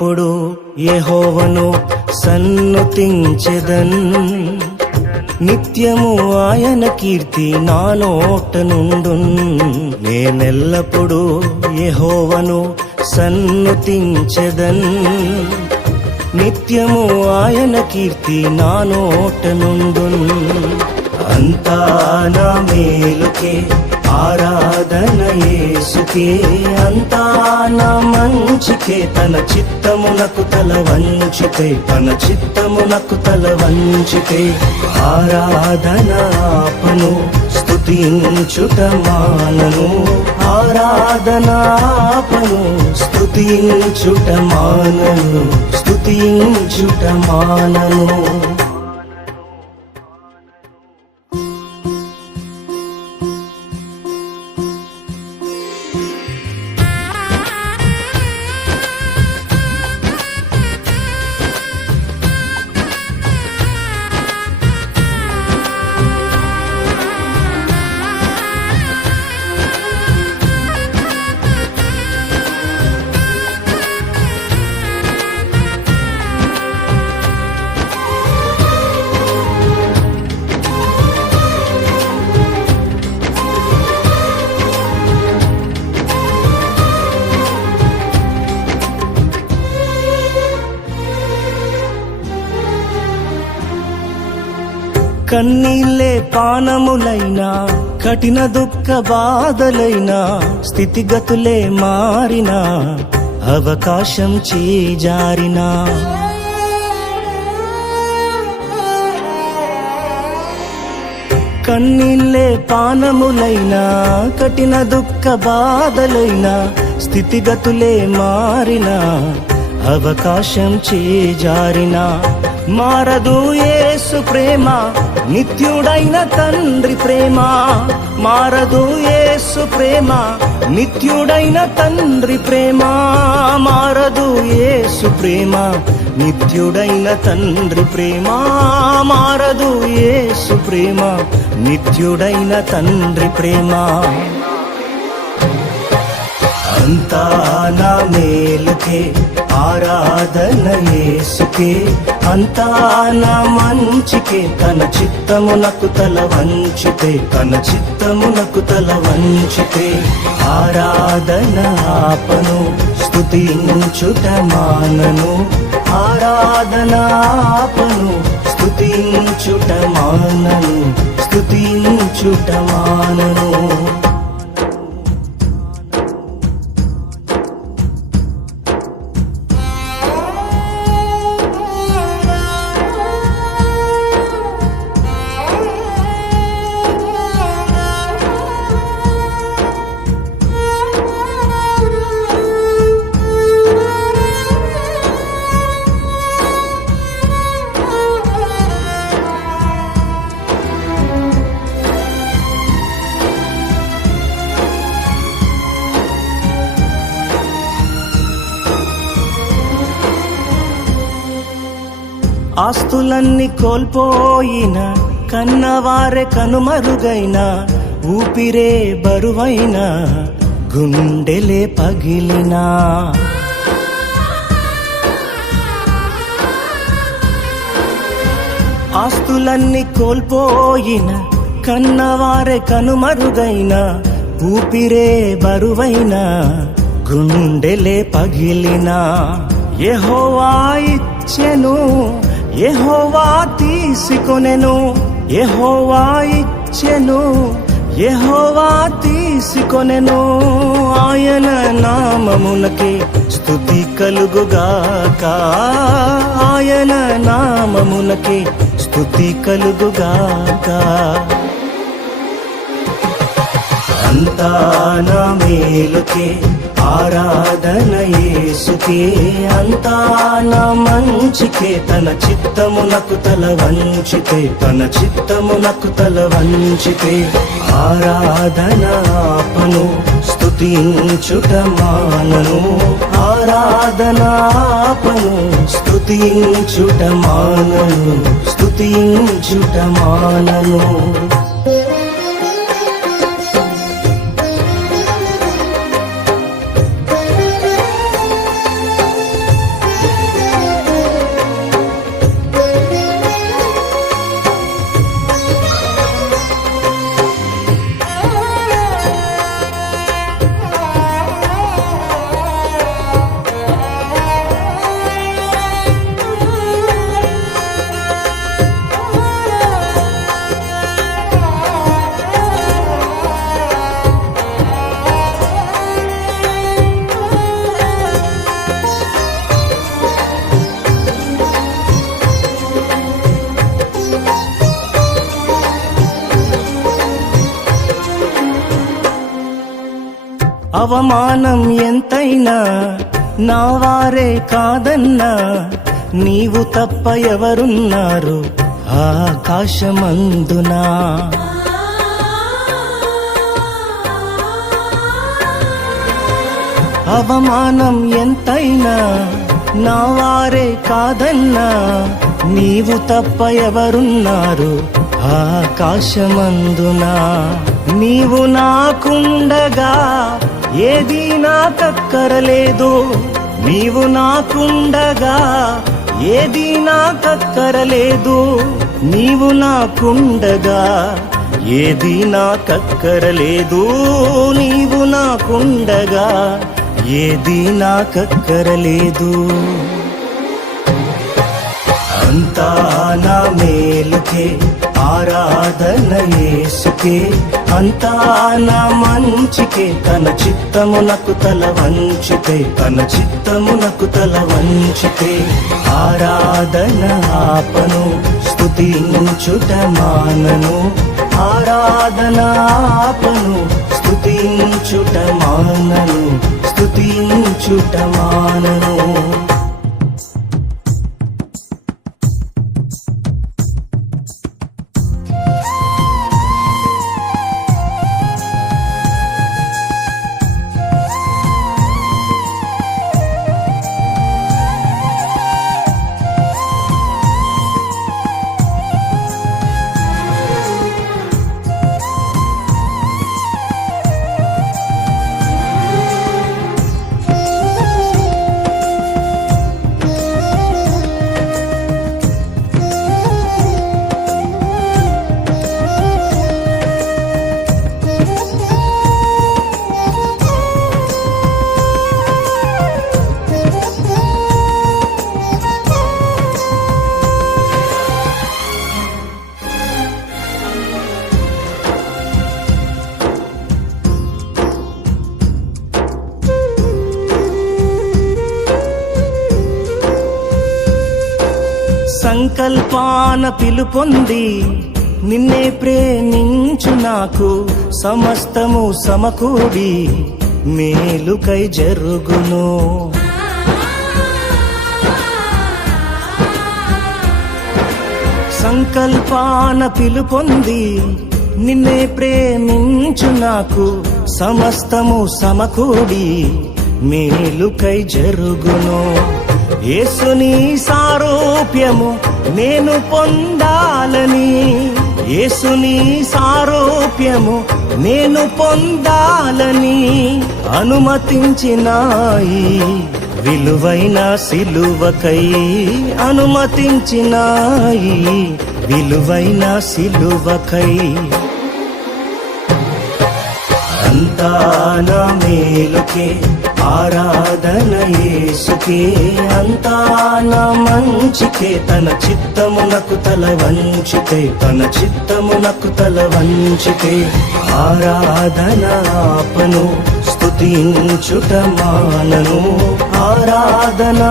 నేనెల్లప్పుడూ యెహోవాను సన్నుతించెదన్. నిత్యము ఆయన కీర్తి నా నోట నుండున్. నేనెల్లప్పుడూ యెహోవాను సన్నుతించెదన్. నిత్యము ఆయన కీర్తి నా నోట నుండున్. అంతా నా మేలుకే ఆరాధన యేసుకే, అంతా నా మంచికే. తన చిత్తమునకు తల వంచితే, తన చిత్తమునకు తల వంచితే ఆరాధన ఆపను, స్తుతించుట మానను. ఆరాధన ఆపను, స్తుతించుట మానను, స్తుతించుట మానను. కన్నీళ్ళే పానములైనా, కఠిన దుఃఖ బాధలైనా, స్థితిగతులే మారినా, అవకాశం చేజారినా, కన్నీళ్ళే పానములైనా, కఠిన దుఃఖ బాధలైనా, స్థితిగతులే మారినా, అవకాశం చేజారినా, మారదు యేసు ప్రేమ, నిత్యుడైన తండ్రి ప్రేమ. మారదు యేసు ప్రేమ, నిత్యుడైన తండ్రి ప్రేమ. మారదు యేసు ప్రేమ, నిత్యుడైన తండ్రి ప్రేమ. మారదు యేసు ప్రేమ, నిత్యుడైన తండ్రి ప్రేమ. అంతా నా మేలుకే ఆరాధన యేసుకే, అంతా నా మంచికే. తన చిత్తమునకు తల వంచితే, తన చిత్తమునకు తల వంచితే ఆరాధన ఆపను, స్తుతించుట మానను. ఆరాధన ఆపను, స్తుతించుట మానను, స్తుతించుట మానను. ఆస్తులన్నీ కోల్పోయిన, కన్నవారే కనుమరుగైన, ఊపిరే బరువైన, గుండెలే పగిలినా, ఆస్తులన్నీ కోల్పోయిన, కన్నవారే కనుమరుగైన, ఊపిరే బరువైన, గుండెలే పగిలినా, యెహోవా ఇచ్చెను, యెహోవా తీసుకొనెను. యెహోవా ఇచ్చెను, యెహోవా తీసుకొనెను. ఆయన నామమునకే స్తుతి కలుగుగాక, ఆయన నామమునకే స్తుతి కలుగుగాక. అంతా నా మేలుకే ఆరాధన యేసుకే, అంతా నా మంచికే. తన చిత్తమునకు తల వంచితే, తన చిత్తమునకు తల వంచితే ఆరాధన ఆపను, స్తుతించుట మానను. ఆరాధన ఆపను, స్తుతించుట మానను, స్తుతించుట మానను. అవమానం ఎంతైనా నా వారే కాదన్నా, నీవు తప్ప ఎవరున్నారు ఆకాశమందునా. అవమానం ఎంతైనా నా వారే కాదన్నా, నీవు తప్ప ఎవరున్నారు ఆకాశమందునా. నీవు నాకుండగా ఏదీ నాకక్కరలేదు, నీవు నాకుండగా ఏదీ నాకక్కరలేదు, నీవు నాకుండగా ఏదీ నాకక్కరలేదు, నీవు నాకుండగా ఏదీ నాకక్కరలేదు. అంతా నా మేలుకే ఆరాధన యేసుకే, అంతా నా మంచికే, తన చిత్తమునకు తల వంచితే, తన చిత్తమునకు తల వంచితే. ఆరాధన ఆపను స్తుతించుట మానను, ఆరాధన ఆపను స్తుతించుట మానను, స్తుతించుట మానను. సంకల్పాన పిలుపొంది నిన్నే ప్రేమించు నాకు, సమస్తము సమకూడి మేలుకై జరుగును. సంకల్పాన పిలుపొంది నిన్నే ప్రేమించు నాకు, సమస్తము సమకూడి మేలుకై జరుగును. యేసుని సారూప్యము నేను పొందాలని, యేసుని సారూప్యము నేను పొందాలని అనుమతించినాయి విలువైన సిలువకై, అనుమతించినాయి విలువైన సిలువకై. అంతా నా మేలుకే ఆరాధన యేసుకే, అంతా నా మంచికే, తన చిత్తమునకు తల వంచితే, తన చిత్తమునకు తల వంచితే. ఆరాధన ఆపను స్తుతించుట మానను, ఆరాధన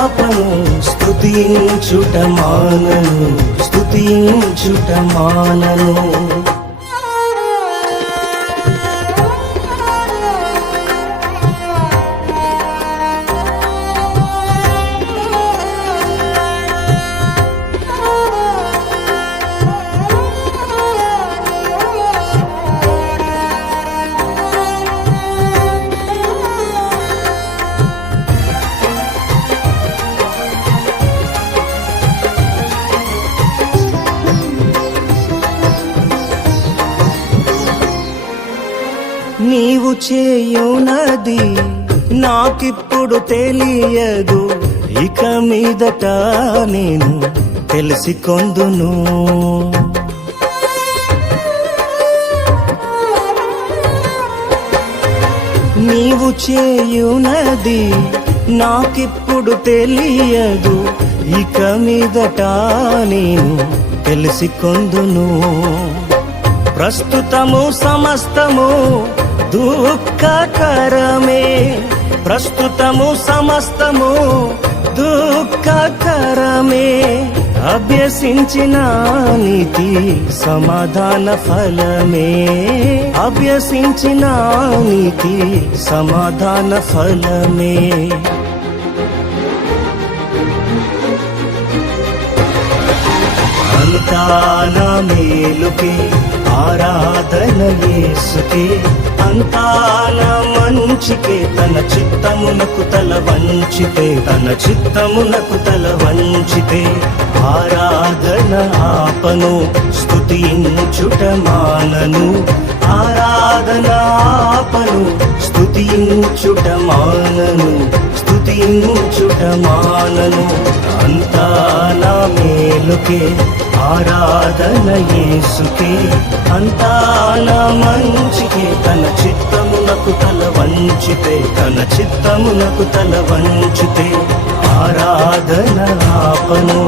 ఆపను స్తుతించుట మానను, స్తుతించుట మానను. నీవు చేయునది నాకిప్పుడు తెలియదు, ఇక మీదట నేను తెలిసికొందును. నీవు చేయునది నాకిప్పుడు తెలియదు, ఇక మీదట నేను తెలిసికొందును. ప్రస్తుతము సమస్తము దుఃఖకరమే, ప్రస్తుతము సమస్తము దుఃఖకరమే, అభ్యసించిన నీతి సమాధాన ఫలమే, అభ్యసించిన నీతి సమాధాన ఫలమే. అంతా నా మేలుకే, ఆరాధన యేసుకే, అంతా నా మంచికే, తన చిత్తమునకు తల వంచితే, తన చిత్తమునకు తల వంచితే, ఆరాధన ఆపను, స్తుతించుట మానను, ఆరాధన ఆపను, స్తుతించుట మానను, స్తుతించుట మానను. అంతా నా మేలుకే, ఆరాధన యేసుకే, అంతా నా మంచికే, తన చిత్తమునకు తల వంచితే, తన చిత్తమునకు తల వంచితే, ఆరాధన ఆపను,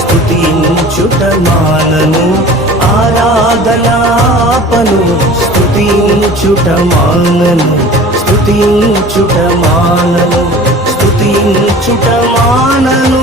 స్తుతించుట మానను, ఆరాధన ఆపను, స్తుతించుట మానను, స్తుతించుట మానను, స్తుతించుట మానను.